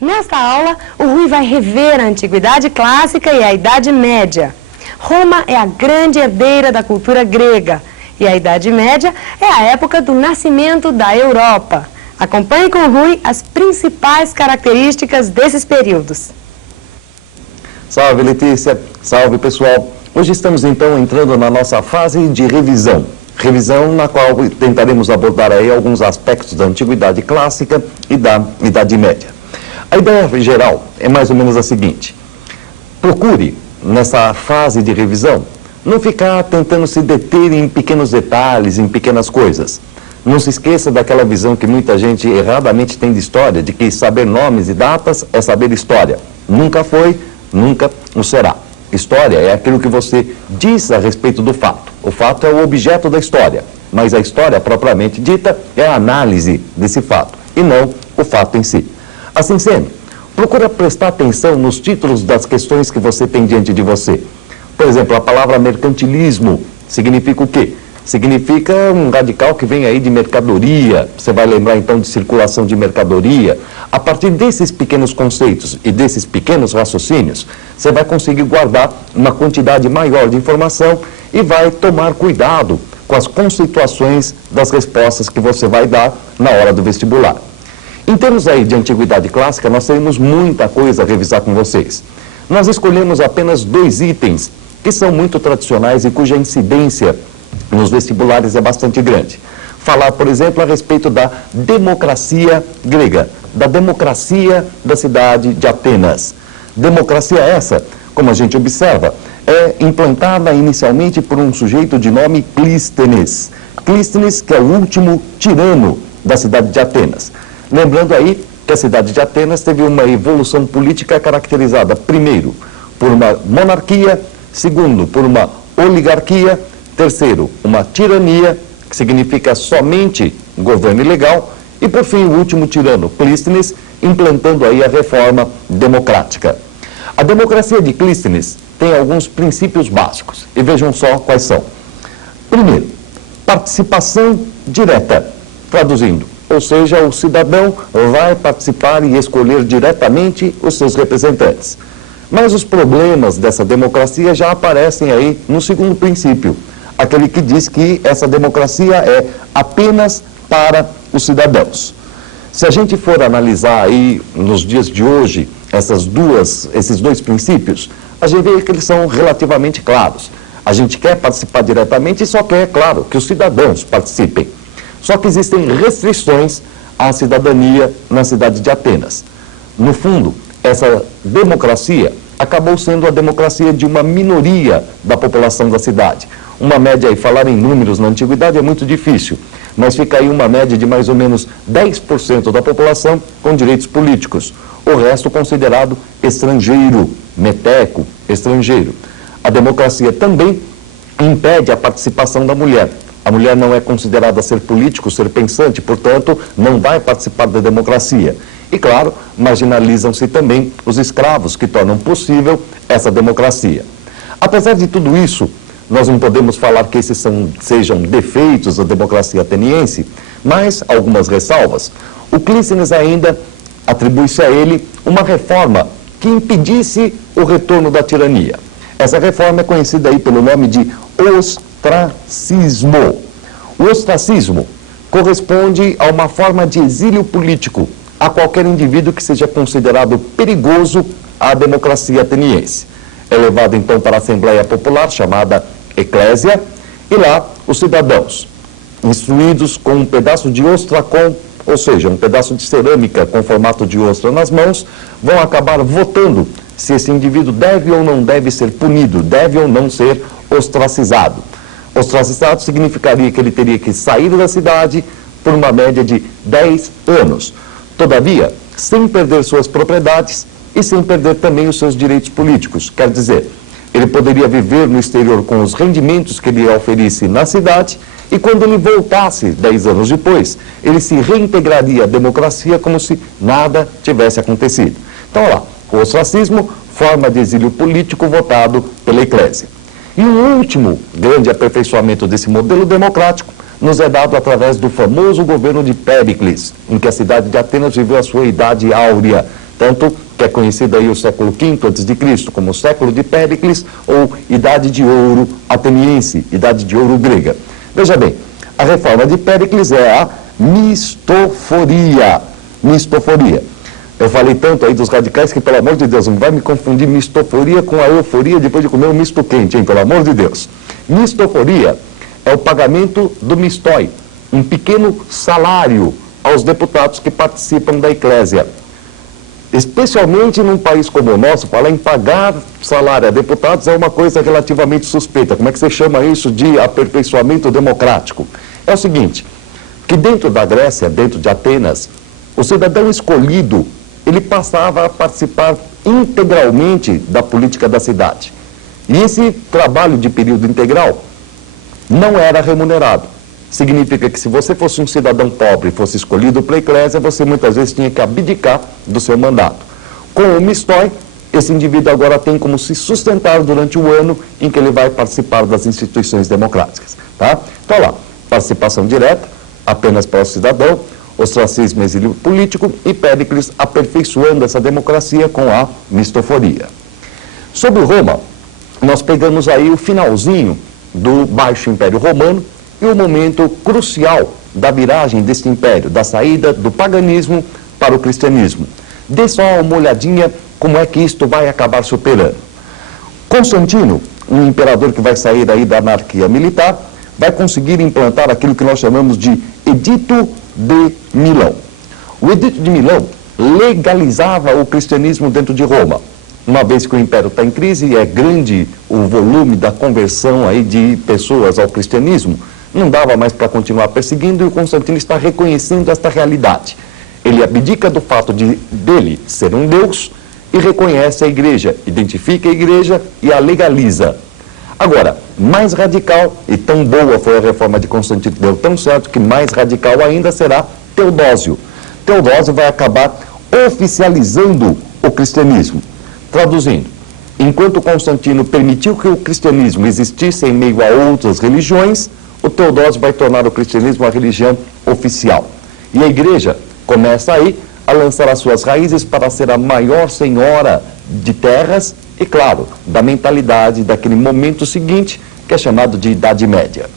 Nesta aula, o Rui vai rever a Antiguidade Clássica e a Idade Média. Roma é a grande herdeira da cultura grega e a Idade Média é a época do nascimento da Europa. Acompanhe com o Rui as principais características desses períodos. Salve, Letícia! Salve, pessoal! Hoje estamos então entrando na nossa fase de revisão. Revisão na qual tentaremos abordar aí alguns aspectos da Antiguidade Clássica e da Idade Média. A ideia geral é mais ou menos a seguinte: procure, nessa fase de revisão, não ficar tentando se deter em pequenos detalhes, em pequenas coisas. Não se esqueça daquela visão que muita gente erradamente tem de história, de que saber nomes e datas é saber história. Nunca foi, nunca o será. História é aquilo que você diz a respeito do fato. O fato é o objeto da história, mas a história propriamente dita é a análise desse fato, e não o fato em si. Assim sendo, procura prestar atenção nos títulos das questões que você tem diante de você. Por exemplo, a palavra mercantilismo significa o quê? Significa um radical que vem aí de mercadoria. Você vai lembrar então de circulação de mercadoria. A partir desses pequenos conceitos e desses pequenos raciocínios, você vai conseguir guardar uma quantidade maior de informação e vai tomar cuidado com as conceituações das respostas que você vai dar na hora do vestibular. Em termos aí de Antiguidade Clássica, nós temos muita coisa a revisar com vocês. Nós escolhemos apenas 2 itens que são muito tradicionais e cuja incidência nos vestibulares é bastante grande. Falar, por exemplo, a respeito da democracia grega, da democracia da cidade de Atenas. Democracia essa, como a gente observa, é implantada inicialmente por um sujeito de nome Clístenes. Clístenes, que é o último tirano da cidade de Atenas. Lembrando aí que a cidade de Atenas teve uma evolução política caracterizada, primeiro, por uma monarquia, segundo, por uma oligarquia, terceiro, uma tirania, que significa somente governo ilegal, e por fim, o último tirano, Clístenes, implantando aí a reforma democrática. A democracia de Clístenes tem alguns princípios básicos, e vejam só quais são. Primeiro, participação direta, traduzindo, ou seja, o cidadão vai participar e escolher diretamente os seus representantes. Mas os problemas dessa democracia já aparecem aí no segundo princípio, aquele que diz que essa democracia é apenas para os cidadãos. Se a gente for analisar aí, nos dias de hoje, esses dois princípios, a gente vê que eles são relativamente claros. A gente quer participar diretamente e só quer, claro, que os cidadãos participem. Só que existem restrições à cidadania na cidade de Atenas. No fundo, essa democracia acabou sendo a democracia de uma minoria da população da cidade. Uma média, e falar em números na antiguidade é muito difícil, mas fica aí uma média de mais ou menos 10% da população com direitos políticos. O resto considerado estrangeiro, meteco, estrangeiro. A democracia também impede a participação da mulher. A mulher não é considerada ser político, ser pensante, portanto, não vai participar da democracia. E, claro, marginalizam-se também os escravos, que tornam possível essa democracia. Apesar de tudo isso, nós não podemos falar que esses sejam defeitos da democracia ateniense, mas algumas ressalvas. O Clístenes ainda atribui-se a ele uma reforma que impedisse o retorno da tirania. Essa reforma é conhecida aí pelo nome de ostracismo. O ostracismo corresponde a uma forma de exílio político a qualquer indivíduo que seja considerado perigoso à democracia ateniense. É levado então para a Assembleia Popular, chamada Eclésia, e lá os cidadãos, instruídos com um pedaço de ostracon, ou seja, um pedaço de cerâmica com formato de ostra nas mãos, vão acabar votando se esse indivíduo deve ou não deve ser punido, deve ou não ser ostracizado. Ostracizado significaria que ele teria que sair da cidade por uma média de 10 anos. Todavia, sem perder suas propriedades e sem perder também os seus direitos políticos. Quer dizer, ele poderia viver no exterior com os rendimentos que ele oferisse na cidade e quando ele voltasse 10 anos depois, ele se reintegraria à democracia como se nada tivesse acontecido. Então, olha lá, o ostracismo, forma de exílio político votado pela Eclésia. E um último grande aperfeiçoamento desse modelo democrático nos é dado através do famoso governo de Péricles, em que a cidade de Atenas viveu a sua idade áurea, tanto que é conhecido aí o século V a.C. como o século de Péricles ou Idade de Ouro ateniense, Idade de Ouro grega. Veja bem, a reforma de Péricles é a mistoforia. Mistoforia. Eu falei tanto aí dos radicais que, pelo amor de Deus, não vai me confundir mistoforia com a euforia depois de comer um misto quente, hein? Pelo amor de Deus. Mistoforia é o pagamento do mistói, um pequeno salário aos deputados que participam da eclésia. Especialmente num país como o nosso, falar em pagar salário a deputados é uma coisa relativamente suspeita. Como é que você chama isso de aperfeiçoamento democrático? É o seguinte, que dentro da Grécia, dentro de Atenas, o cidadão escolhido, ele passava a participar integralmente da política da cidade. E esse trabalho de período integral não era remunerado. Significa que se você fosse um cidadão pobre e fosse escolhido para a eclésia, você muitas vezes tinha que abdicar do seu mandato. Com o mistói, esse indivíduo agora tem como se sustentar durante o ano em que ele vai participar das instituições democráticas. Tá? Então lá, participação direta, apenas para o cidadão, ostracismo, exílio político e Péricles aperfeiçoando essa democracia com a mistoforia. Sobre Roma, nós pegamos aí o finalzinho do Baixo Império Romano e o momento crucial da viragem deste império, da saída do paganismo para o cristianismo. Dê só uma olhadinha como é que isto vai acabar se operando. Constantino, um imperador que vai sair aí da anarquia militar, vai conseguir implantar aquilo que nós chamamos de Edito de Milão. O Edito de Milão legalizava o cristianismo dentro de Roma. Uma vez que o império está em crise e é grande o volume da conversão aí de pessoas ao cristianismo, não dava mais para continuar perseguindo e o Constantino está reconhecendo esta realidade. Ele abdica do fato dele ser um deus e reconhece a igreja, identifica a igreja e a legaliza. Agora, mais radical, e tão boa foi a reforma de Constantino, deu tão certo que mais radical ainda será Teodósio. Teodósio vai acabar oficializando o cristianismo. Traduzindo, enquanto Constantino permitiu que o cristianismo existisse em meio a outras religiões, o Teodósio vai tornar o cristianismo a religião oficial. E a igreja começa aí a lançar as suas raízes para ser a maior senhora de terras e, claro, da mentalidade daquele momento seguinte, que é chamado de Idade Média.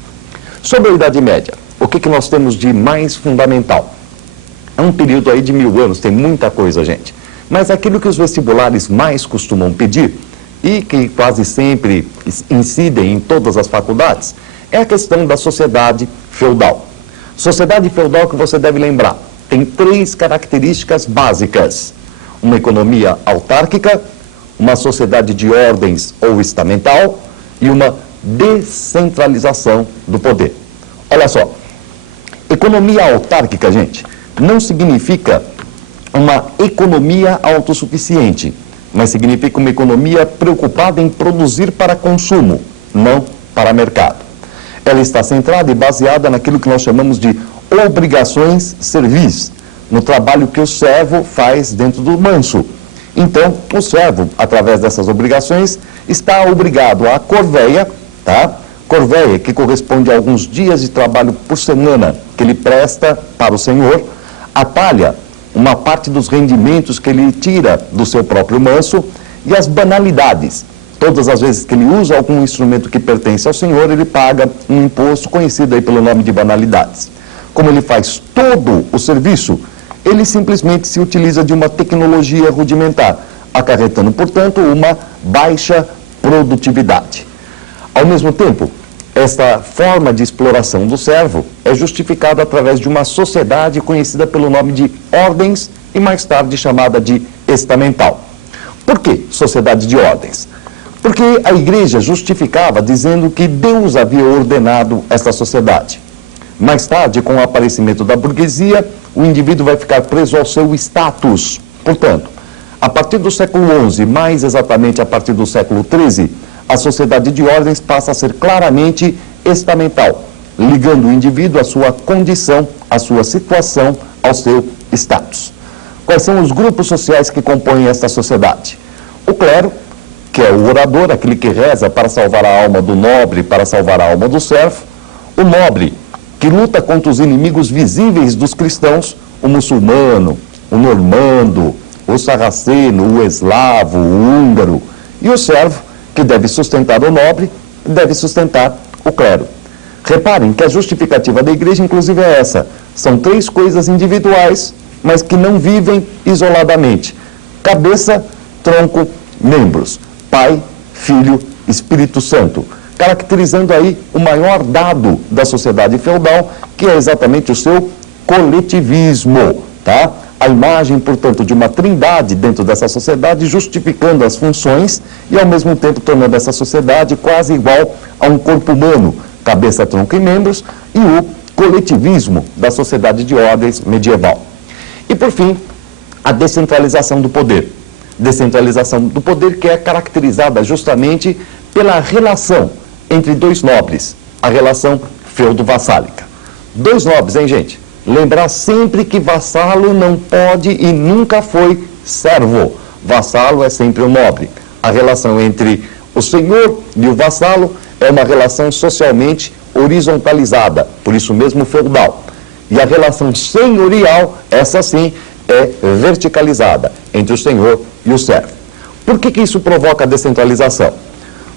Sobre a Idade Média, o que nós temos de mais fundamental? É um período aí de 1000 anos, tem muita coisa, gente. Mas aquilo que os vestibulares mais costumam pedir, e que quase sempre incidem em todas as faculdades, é a questão da sociedade feudal. Sociedade feudal que você deve lembrar, tem 3 características básicas. Uma economia autárquica, uma sociedade de ordens ou estamental e uma descentralização do poder. Olha só, economia autárquica, gente, não significa uma economia autossuficiente, mas significa uma economia preocupada em produzir para consumo, não para mercado. Ela está centrada e baseada naquilo que nós chamamos de obrigações servis, no trabalho que o servo faz dentro do manso. Então, o servo, através dessas obrigações, está obrigado à corveia, tá? Corveia, que corresponde a alguns dias de trabalho por semana que ele presta para o senhor, a talha, uma parte dos rendimentos que ele tira do seu próprio manso, e as banalidades. Todas as vezes que ele usa algum instrumento que pertence ao senhor, ele paga um imposto conhecido aí pelo nome de banalidades. Como ele faz todo o serviço, ele simplesmente se utiliza de uma tecnologia rudimentar, acarretando, portanto, uma baixa produtividade. Ao mesmo tempo, esta forma de exploração do servo é justificada através de uma sociedade conhecida pelo nome de ordens e mais tarde chamada de estamental. Por que sociedade de ordens? Porque a igreja justificava dizendo que Deus havia ordenado esta sociedade. Mais tarde, com o aparecimento da burguesia, o indivíduo vai ficar preso ao seu status. Portanto, a partir do século XI, mais exatamente a partir do século XIII, a sociedade de ordens passa a ser claramente estamental, ligando o indivíduo à sua condição, à sua situação, ao seu status. Quais são os grupos sociais que compõem esta sociedade? O clero, que é o orador, aquele que reza para salvar a alma do nobre, para salvar a alma do servo. O nobre, que luta contra os inimigos visíveis dos cristãos, o muçulmano, o normando, o sarraceno, o eslavo, o húngaro. E o servo, que deve sustentar o nobre, deve sustentar o clero. Reparem que a justificativa da igreja, inclusive, é essa. São três coisas individuais, mas que não vivem isoladamente. Cabeça, tronco, membros. Pai, Filho, Espírito Santo. Caracterizando aí o maior dado da sociedade feudal, que é exatamente o seu coletivismo, tá? A imagem, portanto, de uma trindade dentro dessa sociedade, justificando as funções e, ao mesmo tempo, tornando essa sociedade quase igual a um corpo humano, cabeça, tronco e membros, e o coletivismo da sociedade de ordens medieval. E, por fim, a descentralização do poder. Descentralização do poder que é caracterizada justamente pela relação entre dois nobres, a relação feudo-vassálica. Dois nobres, hein, gente? Lembrar sempre que vassalo não pode e nunca foi servo. Vassalo é sempre um nobre. A relação entre o senhor e o vassalo é uma relação socialmente horizontalizada, por isso mesmo feudal. E a relação senhorial, essa sim, é verticalizada entre o senhor e o servo. Por que isso provoca a descentralização?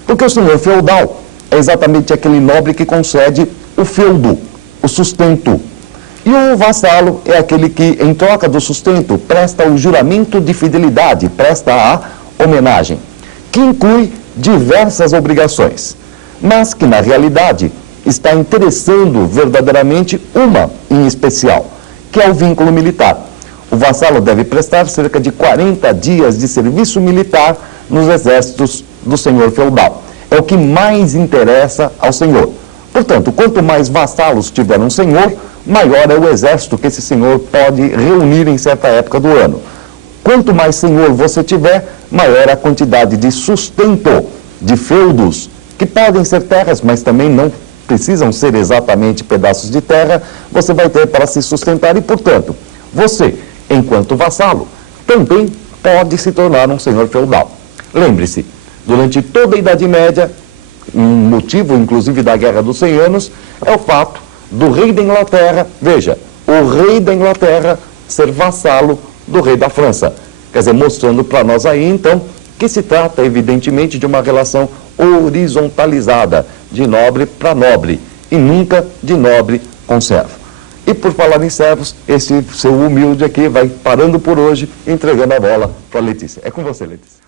Porque o senhor feudal é exatamente aquele nobre que concede o feudo, o sustento. E o vassalo é aquele que, em troca do sustento, presta o juramento de fidelidade, presta a homenagem, que inclui diversas obrigações, mas que, na realidade, está interessando verdadeiramente uma em especial, que é o vínculo militar. O vassalo deve prestar cerca de 40 dias de serviço militar nos exércitos do senhor feudal. É o que mais interessa ao senhor. Portanto, quanto mais vassalos tiver um senhor, maior é o exército que esse senhor pode reunir em certa época do ano. Quanto mais senhor você tiver, maior a quantidade de sustento, de feudos, que podem ser terras, mas também não precisam ser exatamente pedaços de terra, você vai ter para se sustentar e, portanto, você, enquanto vassalo, também pode se tornar um senhor feudal. Lembre-se, durante toda a Idade Média, um motivo, inclusive, da Guerra dos 100 Anos, é o fato do rei da Inglaterra, veja, o rei da Inglaterra ser vassalo do rei da França. Quer dizer, mostrando para nós aí, então, que se trata, evidentemente, de uma relação horizontalizada, de nobre para nobre, e nunca de nobre com servo. E por falar em servos, esse seu humilde aqui vai parando por hoje, entregando a bola para a Letícia. É com você, Letícia.